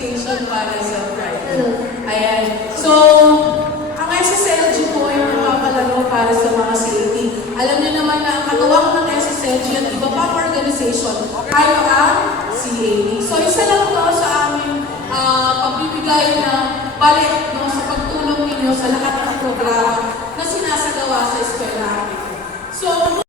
presentation para sa Friday. Ayan. So, ang SSLG po yung nagpapalaro para sa mga CAT. Alam niyo naman na ang katuwang ng SSLG at iba pa organization ay ang CAT. So, isa lang to sa aming pagbibigay na balik no, sa pagtulong ninyo sa lahat ng programa na sinasagawa sa eskwela. So,